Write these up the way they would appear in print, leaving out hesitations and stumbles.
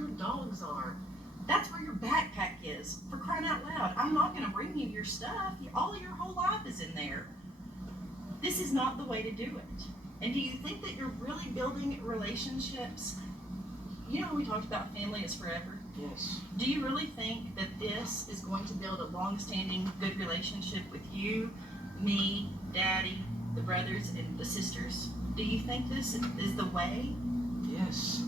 your dogs are. That's where your backpack is, for crying out loud. I'm not going to bring you your stuff. All of your whole life is in there. This is not the way to do it. And do you think that you're really building relationships? You know, we talked about family is forever. Yes. Do you really think that this is going to build a long-standing good relationship with you, me, Daddy, the brothers, and the sisters? Do you think this is the way? Yes.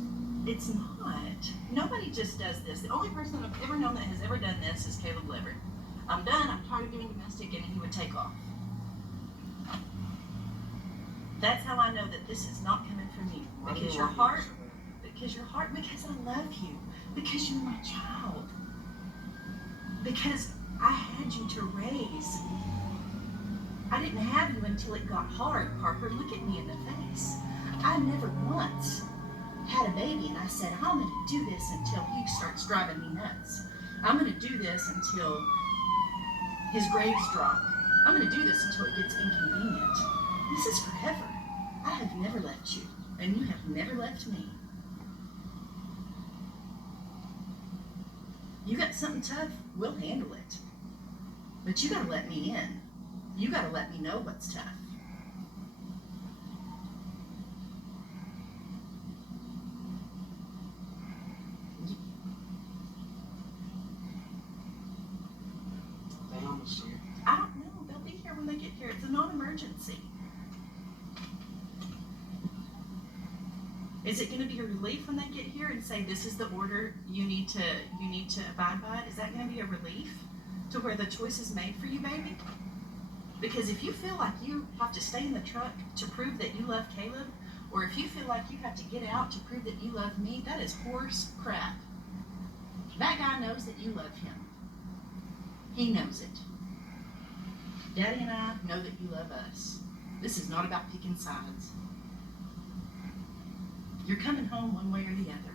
It's not. Nobody just does this. The only person I've ever known that has ever done this is Caleb Leverett. I'm done. I'm tired of doing domestic, and he would take off. That's how I know that this is not coming from you. Because your heart, because I love you. Because you're my child. Because I had you to raise. I didn't have you until it got hard, Parker. Look at me in the face. I never once had a baby and I said, I'm going to do this until he starts driving me nuts. I'm going to do this until his grades drop. I'm going to do this until it gets inconvenient. This is forever. I have never left you, and you have never left me. You got something tough, we'll handle it. But you got to let me in. You got to let me know what's tough. They almost here. I don't know. They'll be here when they get here. It's a non-emergency. Is it going to be a relief when they get here and say this is the order you need to abide by? Is that going to be a relief to where the choice is made for you, baby? Because if you feel like you have to stay in the truck to prove that you love Caleb, or if you feel like you have to get out to prove that you love me, that is horse crap. That guy knows that you love him. He knows it. Daddy and I know that you love us. This is not about picking sides. You're coming home one way or the other.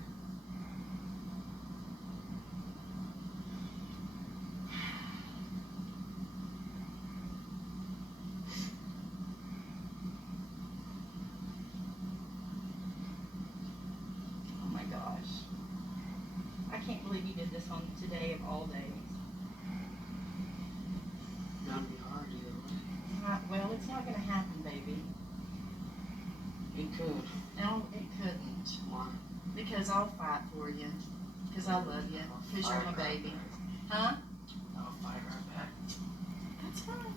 Oh my gosh. I can't believe you did this on today of all days. That'd be hard either way. Well, it's not going to happen, baby. It could. No, it couldn't. Why? Because I'll fight for you. Because I love you. Because you're my baby. Huh? I'll fight right back. That's fine.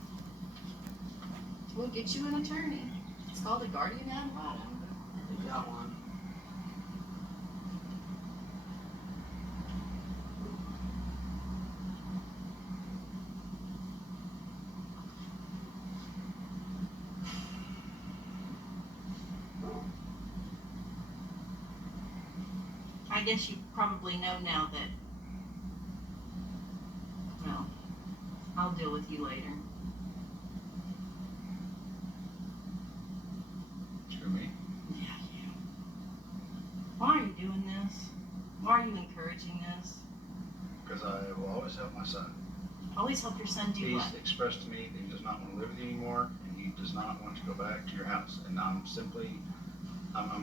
We'll get you an attorney. It's called a guardian ad litem. We got one. I guess you probably know now that, well, I'll deal with you later. Screw me. Yeah, you. Why are you doing this? Why are you encouraging this? Because I will always help my son. Always help your son do He's what? expressed to me that he does not want to live with you anymore, and he does not want to go back to your house. And I'm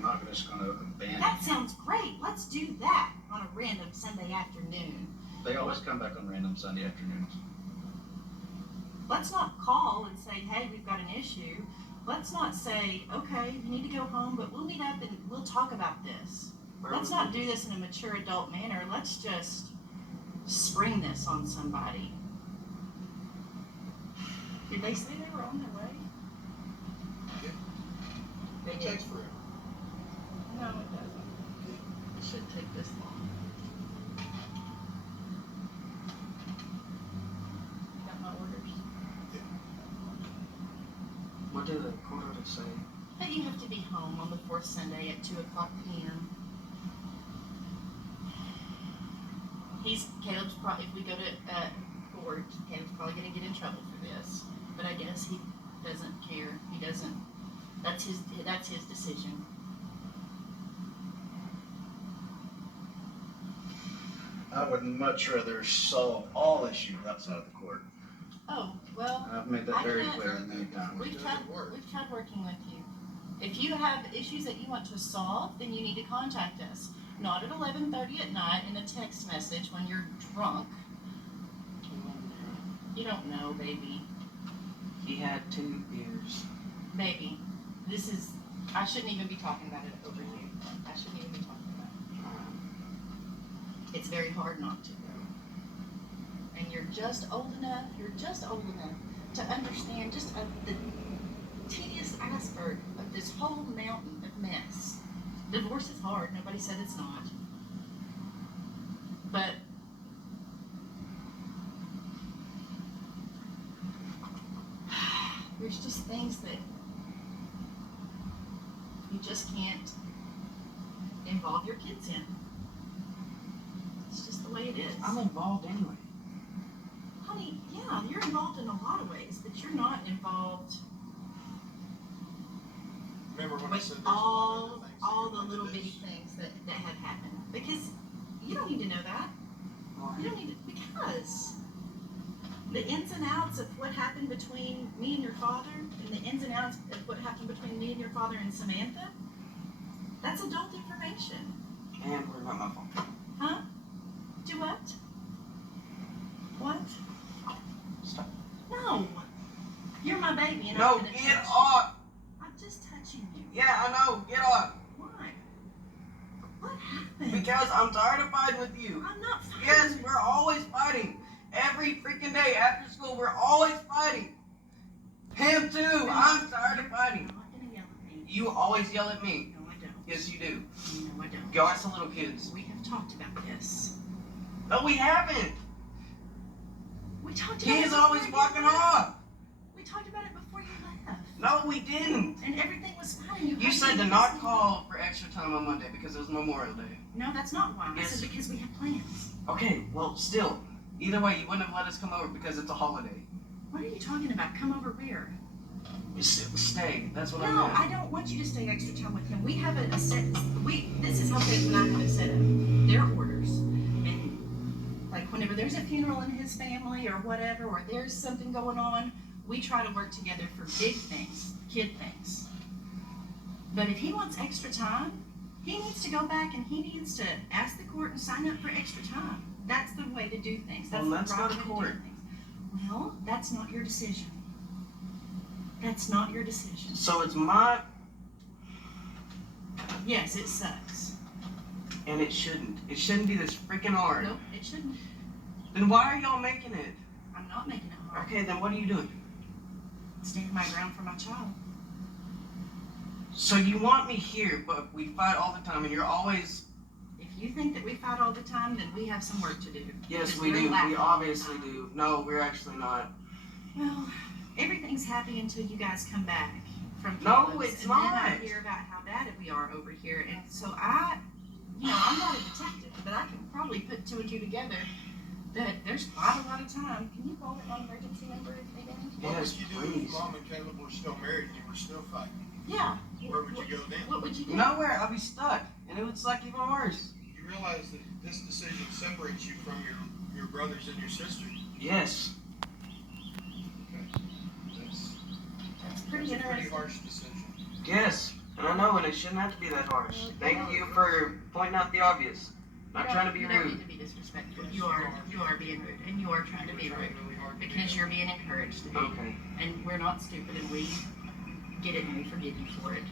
not just going to abandon That you. sounds great. Let's do that on a random Sunday afternoon. They always come back on random Sunday afternoons. Let's not call and say, hey, we've got an issue. Let's not say, okay, you need to go home, but we'll meet up and we'll talk about this. Let's not do this in a mature adult manner. Let's just spring this on somebody. Did they say they were on their way? They It did. takes forever. No, it doesn't. It shouldn't take this long. You got my orders? What did the court order say? That you have to be home on the fourth Sunday at 2:00 p.m. Caleb's probably, if we go to court, Caleb's probably going to get in trouble for this. But I guess he doesn't care. He doesn't. That's his decision. I would much rather solve all issues outside of the court. Oh, well, I've made that I very can't- clear many times. we've doesn't work. tried working with you. If you have issues that you want to solve, then you need to contact us. Not at 11:30 at night in a text message when you're drunk. You don't know, baby. He had 2 beers. Baby, I shouldn't even be talking about it over here. I shouldn't even be talking about it. It's very hard not to, though. And you're just old enough to understand just the tedious iceberg of this whole mountain of mess. Divorce is hard. Nobody said it's not. But there's just things that you just can't involve your kids in. It's just the way it is. I'm involved anyway. Honey, yeah, you're involved in a lot of ways, but you're not involved Remember when I with said there's a lot of things that all go the into little this? bitty things that have happened. Because you don't need to know that. You don't need to, because the ins and outs of what happened between me and your father, and the ins and outs of what happened between me and your father and Samantha, that's adult information. And we're not my fault. Huh? Do what? What? Stop. No. You're my baby and No, I'm gonna get touch off! you. I'm just touching you. Yeah, I know, get off! Why? What happened? Because I'm tired of fighting with you. I'm not fighting. Yes, we're always fighting. Every freaking day after school, we're always fighting. Him too. I'm tired of fighting. You're not gonna yell at me. You always yell at me. No, I don't. Yes, you do. No, I don't. Go ask the little kids. We have talked about this. No, we haven't. We talked about it. He's before always you walking left. off. We talked about it before you left. No, we didn't. And everything was fine. You said to not call for extra time on Monday because it was Memorial Day. No, that's not why. I Yes. said because we have plans. Okay, well, still. Either way, you wouldn't have let us come over because it's a holiday. What are you talking about? Come over where? Stay. That's what I No, meant. I don't want you to stay extra time with him. We have a set. This is how Dave and I have it set up. Their orders, and like whenever there's a funeral in his family or whatever, or there's something going on, we try to work together for big things, kid things. But if he wants extra time, he needs to go back and he needs to ask the court and sign up for extra time. That's the way to do things. That's Well, the let's right go to way court. do things. Well, that's not your decision. That's not your decision. So it's my, Yes, it sucks. and it shouldn't. It shouldn't be this freaking hard. Nope, it shouldn't. Then why are y'all making it? I'm not making it hard. Okay, then what are you doing? Stand my ground for my child. So you want me here, but we fight all the time, and you're always. If you think that we fight all the time, then we have some work to do. Yes, Because we we're do. laughing We all the obviously time. do. No, we're actually not. Well, everything's happy until you guys come back from No, Phillips, it's and then I not. hear about how bad we are over here, and so I'm not a detective, but I can probably put two and two together that there's quite a lot of time. Can you call it on emergency number again? What Yes, would you do please. if Mom and Caleb were still married and you were still fighting? Yeah. Where would you go then? What would you do? Nowhere. I'll be stuck, and it was like even worse. You realize that this decision separates you from your brothers and your sister. Yes. That's That's pretty a pretty interesting. harsh decision. Yes. And I know, and it shouldn't have to be that harsh. Thank you for pointing out the obvious. Not trying to be You don't rude. need to be disrespectful. You are being rude, and you are trying to be rude because you're being encouraged to be. Okay. And we're not stupid, and we get it, and we forgive you for it.